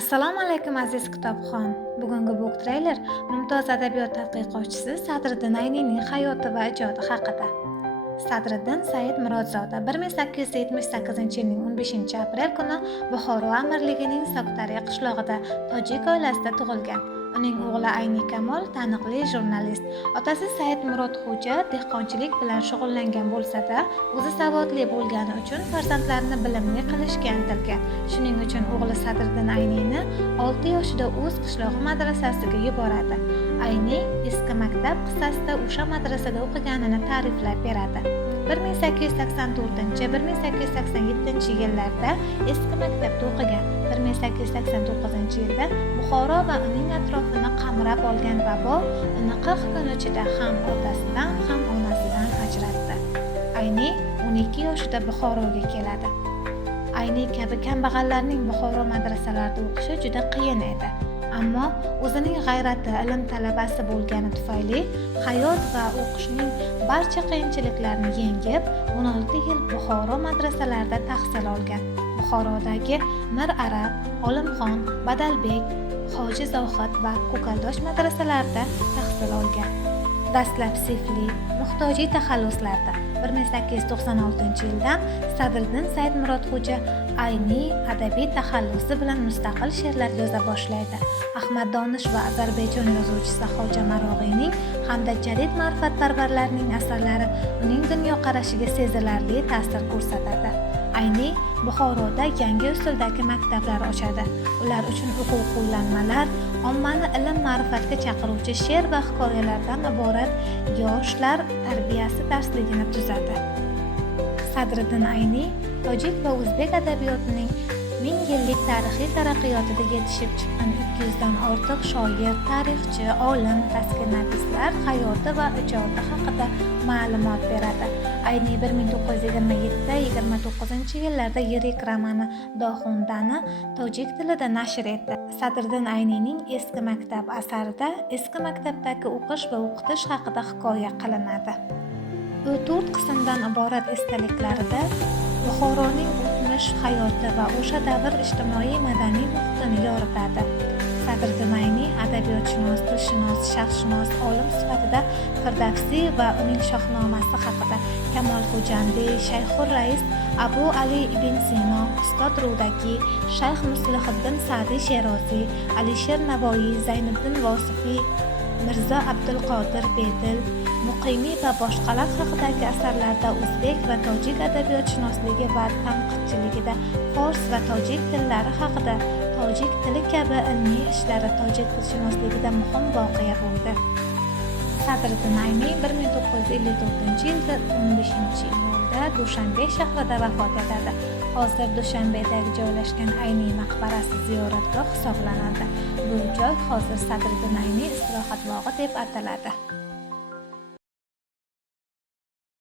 Assalomu alaykum aziz kitobxon. Bugungi book trailer mumtoz adabiyot tadqiqotchisi Sadriddin Ayniyning hayoti va ijodi haqida. Sadriddin Said Murodzoda 1878-yilning 15-aprel kuni Buxoro amirligining Soqtariya qishlog'ida tojik oilasida tug'ilgan. Uning o'g'li Ayni Kamol taniqli jurnalist. Otasi Said Murodxo'ja dehqonchilik bilan shug'ullangan bo'lsa-da, o'zi savodli bo'lgani uchun farzandlarini bilimli qilishga intilgan. Shuning uchun o'g'li Sadriddin Ayniyni 6 yoshida o'z qishlog'i madrasasiga yuboradi. Ayni eski maktab qissasida o'sha madrasada o'qiganini ta'riflab beradi. 1884-1887 eski maktabda o'qigan. 1889-yilda Buxoro va uning atrofini qamrab olgan vabo uni 40 kun ichida ham otasidan ham onasidan ajratdi. Ayni 12 yoshida Buxoroga keladi. Ayni kabi kambag'allarning Buxoro madrasalarida o'qishi juda qiyin edi. Ammo o'zining g'ayrati, ilm talabasi bo'lgani tufayli hayot va o'qishning barcha qiyinchiliklarini yengib, 16 yil Buxoro madrasalarida tahsil olgan. Buxorodagi Mir Arab, Olimxon, Badalbek, Hoji Zohid va Ko'kaldosh madrasalarida tahsil olgan. Dastlab sifli, muhtojiy taxalluslarda 1896-yildan Sadriddin Said Murodxo'ja Ayni adabiy taxallusi bilan mustaqil she'rlar yoza boshlaydi. Ahmad Donish va Ozarbayjon yozuvchisi Xoja Marog'iyning hamda jadid ma'rifatparvarlarning asarlari uning dunyoqarashiga sezilarli ta'sir ko'rsatadi. Ayni Buxoroda yangi usuldagi maktablar ochadi. Ular uchun o'quv qo'llanmalar, ommani ilm ma'rifatga chaqiruvchi she'r va hikoyalardan iborat yoshlar tarbiyasi darsligini tuzadi. Sadriddin Ayni tojik va o'zbek adabiyotining 1000 yillik tarixiy taraqqiyotida yetishib chiqqan 200 dan ortiq shoir, tarixchi, olim, taskinnavislar hayoti va ijodi haqida ma'lumot beradi. Ayni 1927-29-yillarda yirik romani Doxundani tojik tilida nashr etdi. Sadriddin Ayniyning Eski maktab asarida eski maktabdagi o'qish va o'qitish haqida hikoya qilinadi. U 4 qismdan iborat esdaliklarida Buxoroning o'tmish hayoti va o'sha davr ijtimoiy madaniy muhitini yoritadi. Sadriddin Ayni adabiyotshunos, tilshunos, sharqshunos, olim sifatida Firdavsiy va uning shohnomasi haqida, Kamol Xo'jandey, Shayxur Rais, Abu Ali ibn Sino, Ustod Rudaki, Shayx Muslihiddin Sa'diy Sheroziy, Alisher Navoiy, Zayniddin Vosifiy, Mirzo Abdulqodir Bedil, Muqimiy va boshqalar haqidagi asarlarda o'zbek va tojik adabiyotshunosligi va tanqidchiligida fors va tojik tillari haqida, tojik tili kabi ilmiy ishlari tojik tilshunosligida muhim voqea bo'ldi. Sadriddin Ayni 1954-yilda 15-iyulda Dushanbe shahrida vafot etadi. Hozir Dushanbedagi joylashgan Ayni maqbarasi ziyoratgoh hisoblanadi. Bu joy hozir Sadriddin Ayni istirohat bog'i deb ataladi.